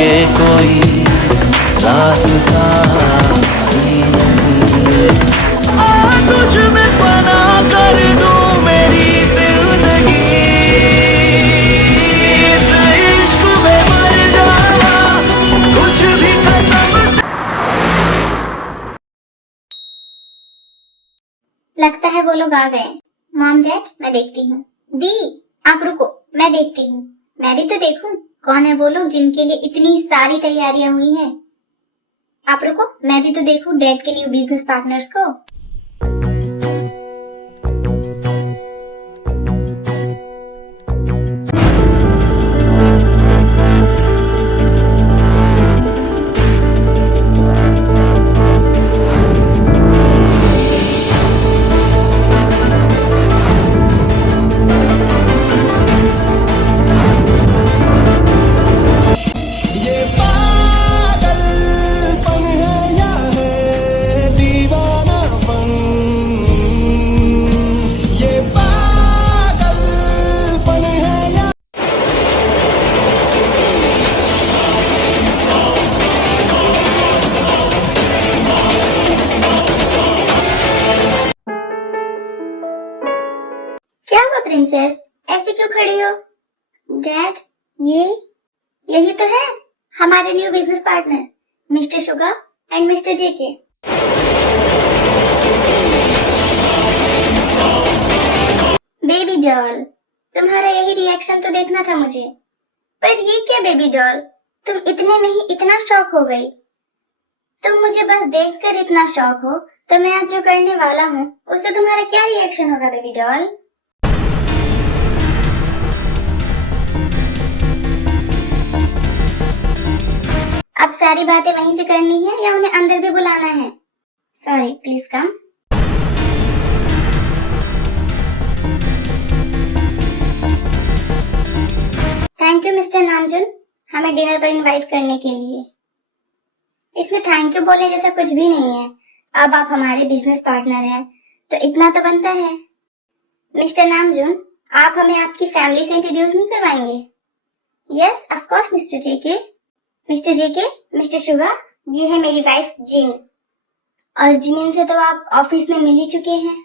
आगे कोई रास्ता नहीं है। आ तुझ में फना कर दूं मेरी जिंदगी, इस इश्क में मर जाना कुछ भी कसम से। लगता है वो लोग आ गए। मॉम डैड मैं देखती हूँ। दी आप रुको, मैं देखती हूँ। मैं भी तो देखूं कौन है वो लोग जिनके लिए इतनी सारी तैयारियां हुई हैं। आप रुको, मैं भी तो देखूं डैड के न्यू बिजनेस पार्टनर्स को। क्या हुआ प्रिंसेस, ऐसे क्यों खड़ी हो? डैड यही तो है हमारे new business partner mister Suga and mister JK. Baby doll, तुम्हारा यही रिएक्शन तो देखना था मुझे। पर ये क्या बेबी डॉल, तुम इतने में ही इतना शॉक हो गई? तुम मुझे बस देखकर इतना शॉक हो तो मैं आज जो करने वाला हूँ उससे तुम्हारा क्या रिएक्शन होगा बेबी डॉल? अब सारी बातें वहीं से करनी है या उन्हें अंदर भी बुलाना है? Sorry, please come. Thank you mister Namjoon, हमें डिनर पर इनवाइट करने के लिए। इसमें थैंक यू बोलने जैसा कुछ भी नहीं है। अब आप हमारे बिजनेस पार्टनर हैं तो इतना तो बनता है। मिस्टर नामजुन, आप हमें आपकी फैमिली से इंट्रोड्यूस नहीं करवाएंगे? Yes of course mister JK. Mister JK, mister Suga, ये है मेरी वाइफ जिन। और जिमिन से तो आप ऑफिस में मिल ही चुके हैं।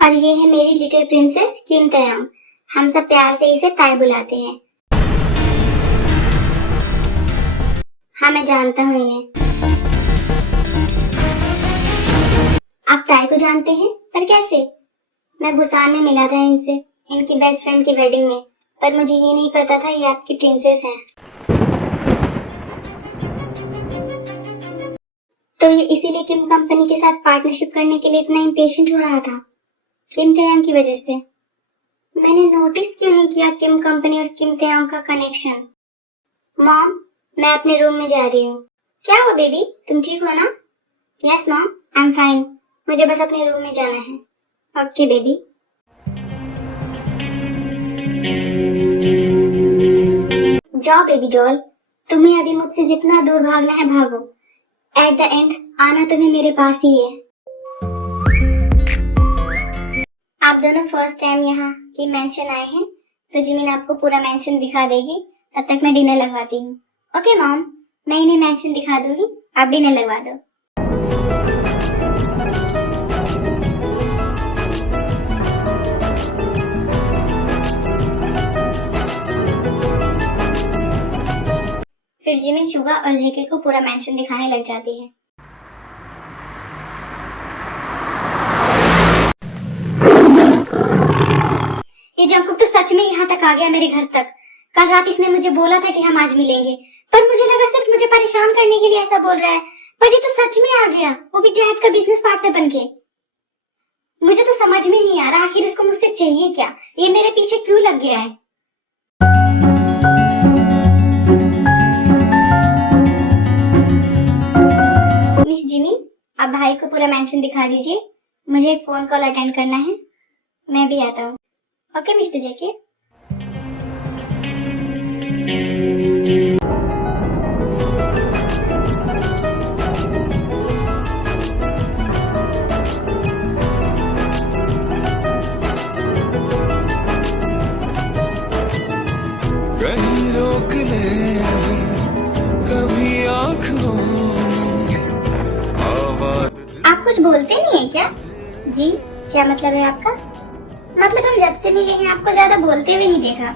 और ये है मेरी लिटिल प्रिंसेस किम तयंग। हम सब प्यार से इसे ताई बुलाते हैं। हाँ मैं जानता हूँ इन्हें। आप ताई को जानते हैं? पर कैसे? मैं बुसान में मिला था इनसे, इनकी बेस्ट फ्रेंड की वेडिंग में, पर मुझे ये नहीं पता था ये आपकी प्रिंसेस हैं। तो ये इसीलिए किम कंपनी के साथ पार्टनरशिप करने के लिए इतना इम्पेशेंट हो रहा था, किम तयंग की वजह से। मैंने नोटिस क्यों नहीं किया किम कंपनी और किम तयंग का कनेक्शन? मॉम, मैं अपने रूम में जा रही हूँ। क्या हुआ बेबी, तुम ठीक हो ना? Yes mom, I am fine. मुझे बस अपने रूम में जाना है। Okay baby. जाओ बेबी डॉल, तुम्हें अभी मुझसे जितना दूर भागना है भागो। एट द एंड आना तुम्हें मेरे पास ही है। आप दोनों फर्स्ट टाइम यहाँ की मेंशन आए हैं तो जिमिन आपको पूरा मेंशन दिखा देगी। तब तक मैं डिनर लगवाती हूँ। ओके मॉम, मैं इन्हें मेंशन दिखा दूंगी, आप डिनर लगवा दो। फिर जिमिन शुगा और जेके को पूरा मेंशन दिखाने लग जाती है। ये जंकुक तो सच में यहाँ तक आ गया, मेरे घर तक। कल रात इसने मुझे बोला था कि हम आज मिलेंगे, पर मुझे लगा सिर्फ मुझे परेशान करने के लिए ऐसा बोल रहा है, पर ये तो सच में आ गया, वो भी डैड का बिजनेस पार्टनर बनके। मुझे तो समझ में नहीं आ रहा आखिर इसको मुझसे चाहिए क्या, ये मेरे पीछे क्यों लग गया है। मिस जिमी, आप भाई को पूरा मेंशन दिखा दीजिए, मुझे एक फोन कॉल अटेंड करना है, मैं भी आता हूँ। ओके मिस्टर जेके। चले हम कभी आँखों आवाज आप कुछ बोलते नहीं है क्या? जी, क्या मतलब है आपका? मतलब हम जब से मिले हैं आपको ज्यादा बोलते हुए नहीं देखा।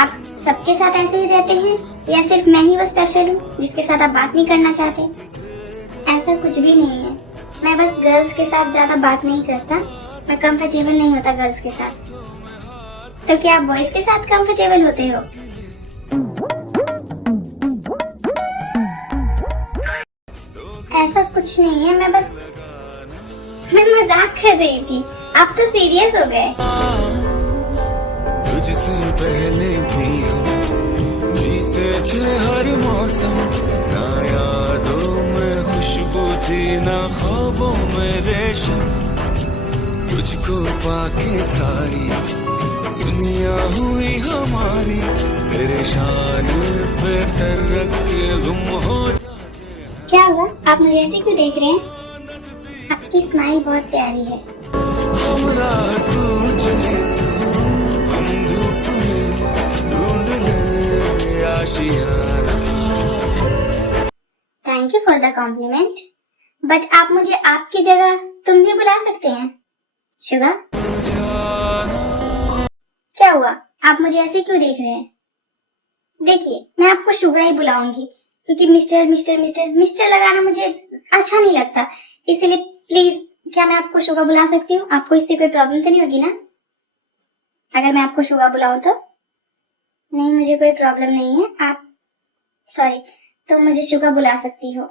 आप सबके साथ ऐसे ही रहते हैं या सिर्फ मैं ही वो स्पेशल हूँ जिसके साथ आप बात नहीं करना चाहते? ऐसा कुछ भी नहीं है। मैं बस गर्ल्स के साथ ज्यादा बात नहीं करता। मैं कंफर्टेबल नहीं होता गर्ल्स के साथ। तो क्या आप बॉयज के साथ कंफर्टेबल होते हो? ऐसा कुछ नहीं है। मैं मजाक कर रही थी। आप तो सीरियस हो गए। तुझसे पहले भी हम जीते थे हर मौसम, ना यादों में खुशबू थी ना ख्वाबों में रेशम। तुझको पाके सारी दुनिया हुई हमारी, तेरे शान पे सर रख के गुम हो जाए। क्या हुआ? आप मुझे ऐसे क्यों देख रहे हैं? आपकी स्माइल बहुत प्यारी है। हमरा तुझे हम धूप में ढूंढ ले आशियाना। Thank you for the compliment, but आप मुझे आपकी जगह तुम भी बुला सकते हैं। शुगा, क्या हुआ? आप मुझे ऐसे क्यों देख रहे हैं? देखिए, मैं आपको शुगा ही बुलाऊंगी क्योंकि मिस्टर मिस्टर मिस्टर मिस्टर लगाना मुझे अच्छा नहीं लगता। इसलिए प्लीज, क्या मैं आपको शुगा बुला सकती हूँ? आपको इससे कोई प्रॉब्लम तो नहीं होगी ना अगर मैं आपको शुगा बुलाऊं तो? नहीं, मुझे कोई प्रॉब्लम नहीं है। आप सॉरी, तो मुझे शुगा बुला सकती हो।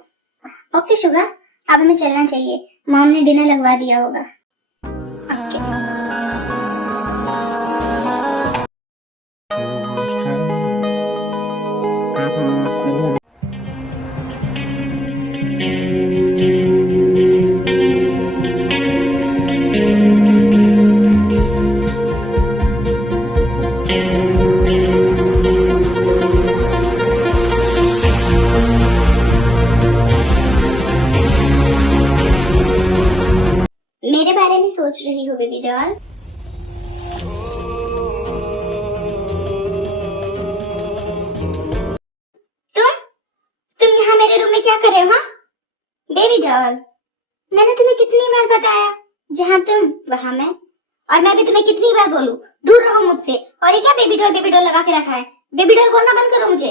ओके शुगा, अब हमें चलना चाहिए। मॉम ने डिनर लगवा दिया होगा। ओके। मेरे बारे में सोच रही हो बेबी डॉल? तुम यहाँ मेरे रूम में क्या कर रहे हो? हाँ बेबी डॉल, मैंने तुम्हें कितनी बार बताया जहाँ तुम वहाँ मैं, और मैं भी तुम्हें कितनी बार बोलूं दूर रहो मुझसे। और ये क्या बेबी डॉल लगा के रखा है? बेबी डॉल बोलना बंद करो मुझे।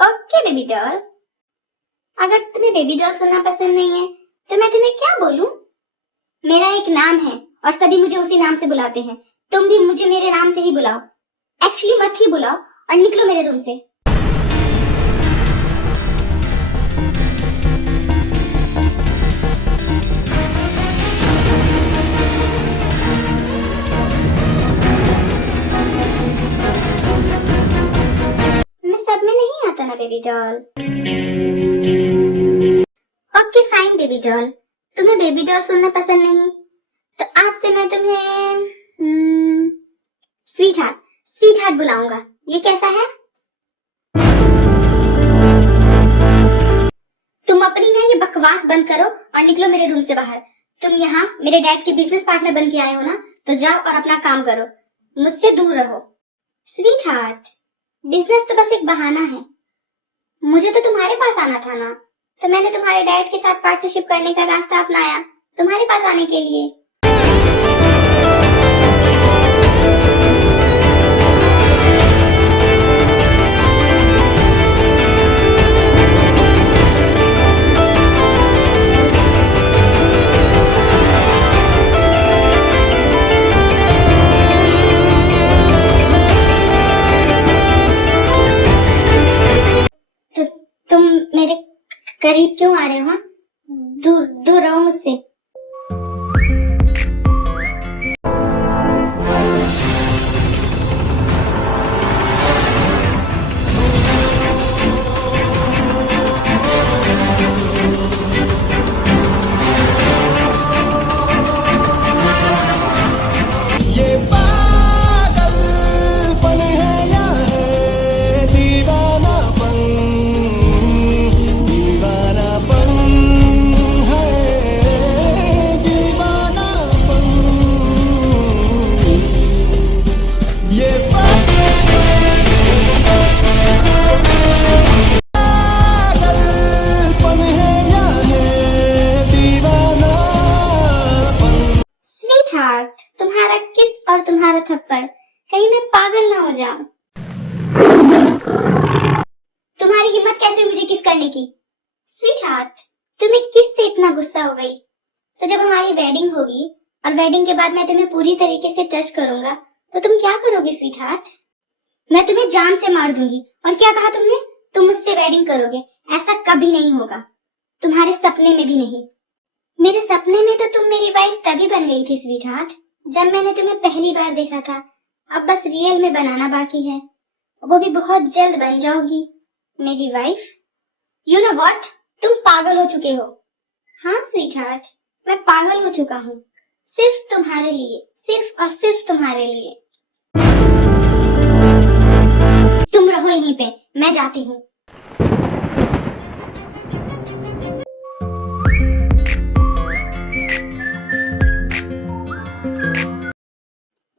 ओके बेबी डॉल, अगर तुम्हें बेबी डॉल सुनना पसंद नहीं है तो मैं तुम्हें क्या बोलूं? मेरा एक नाम है और सभी मुझे उसी नाम से बुलाते हैं। तुम भी मुझे मेरे नाम से ही बुलाओ। एक्चुअली मत ही बुलाओ और निकलो मेरे रूम से। मैं सब में नहीं आता ना baby doll. Okay fine baby doll, तुम्हें बेबी डॉल सुनना पसंद नहीं तो आज से मैं तुम्हें स्वीट हार्ट बुलाऊंगा। ये कैसा है? तुम अपनी ना ये बकवास बंद करो और निकलो मेरे रूम से बाहर। तुम यहाँ मेरे डैड के बिजनेस पार्टनर बन के आए हो ना, तो जाओ और अपना काम करो, मुझसे दूर रहो। स्वीट हार्ट, बिजनेस तो बस एक बहाना है। मुझे तो तुम्हारे पास आना था ना, तो मैंने तुम्हारे डैड के साथ पार्टनरशिप करने का रास्ता अपनाया तुम्हारे पास आने के लिए। तो तुम मेरे करीब क्यों आ रहे हो? हाँ? दूर दूर रहो मुझसे। ये पागलपन है या है दीवानापन, दीवानापन है पागल ना हो जाओ। तुम्हारी हिम्मत कैसे हुई मुझे किस करने की? स्वीट हार्ट, तुम्हें किस से इतना गुस्सा हो गई? तो जब हमारी वेडिंग होगी और वेडिंग के बाद मैं तुम्हें पूरी तरीके से टच करूंगा तो तुम क्या करोगी स्वीट हार्ट? मैं तुम्हें जान से मार दूंगी। और क्या कहा तुमने? तुम मुझसे वेडिंग करोगे? ऐसा कभी नहीं होगा, तुम्हारे सपने में भी नहीं। मेरे सपने में तो तुम मेरी वाइफ तभी बन गई थी स्वीट हार्ट जब मैंने तुम्हें पहली बार देखा था। अब बस रियल में बनाना बाकी है, वो भी बहुत जल्द बन जाओगी मेरी वाइफ। यू नो व्हाट, तुम पागल हो चुके हो। हाँ स्वीट हार्ट, मैं पागल हो चुका हूँ, सिर्फ तुम्हारे लिए, सिर्फ और सिर्फ तुम्हारे लिए। तुम रहो यहीं पे, मैं जाती हूँ।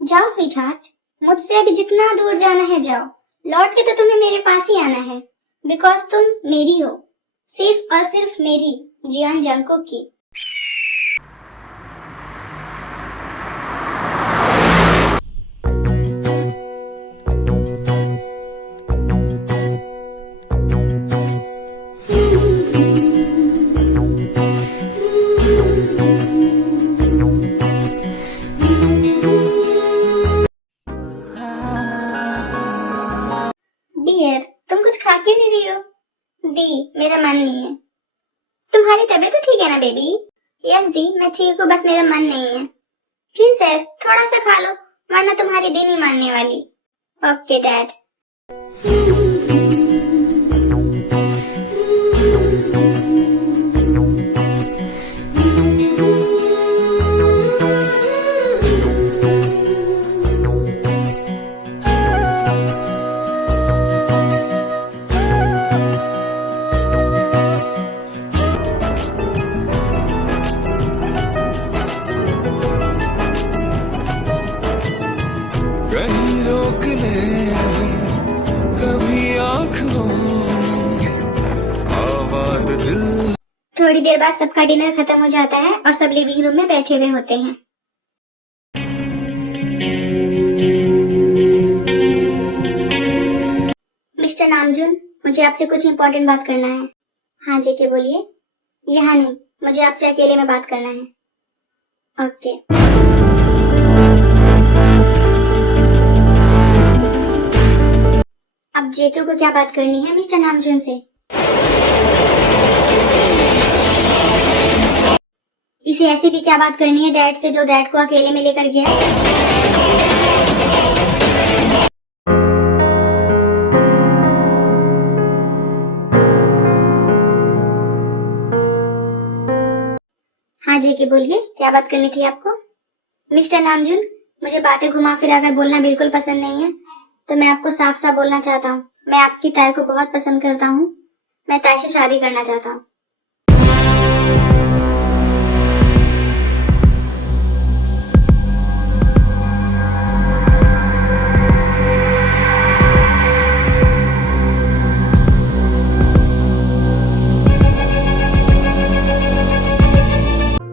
जाओ स्वीट हार्ट, मुझसे अभी जितना दूर जाना है जाओ, लौट के तो तुम्हें मेरे पास ही आना है, बिकॉज तुम मेरी हो, सिर्फ और सिर्फ मेरी, जियान जंगकुक की। डियर, तुम कुछ खा क्यों नहीं रही हो? दी, मेरा मन नहीं है। तुम्हारी तबीयत तो ठीक है ना बेबी? यस दी, मैं ठीक हूँ, बस मेरा मन नहीं है। प्रिंसेस, थोड़ा सा खा लो, वरना तुम्हारी दी नहीं मानने वाली। Okay dad. कहीं रोक ले हम, कभी आँखों आवाज दिल। थोड़ी देर बाद सबका डिनर खत्म हो जाता है और सब लिविंग रूम में बैठे हुए होते हैं। मिस्टर नामजून, मुझे आपसे कुछ इम्पोर्टेंट बात करना है। हाँ जी के बोलिए। यहाँ नहीं, मुझे आपसे अकेले में बात करना है। ओके। अब जेके को क्या बात करनी है मिस्टर नामजून से? इसे ऐसी भी क्या बात करनी है डैड से जो डैड को अकेले में लेकर गया? हाँ जी के बोलिए, क्या बात करनी थी आपको? मिस्टर नामजून, मुझे बातें घुमा फिरा कर बोलना बिल्कुल पसंद नहीं है, तो मैं आपको साफ साफ बोलना चाहता हूँ, मैं आपकी ताई को बहुत पसंद करता हूँ, मैं ताई से शादी करना चाहता हूँ।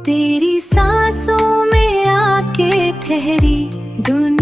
तेरी सांसों में आके ठहरी दुनिया।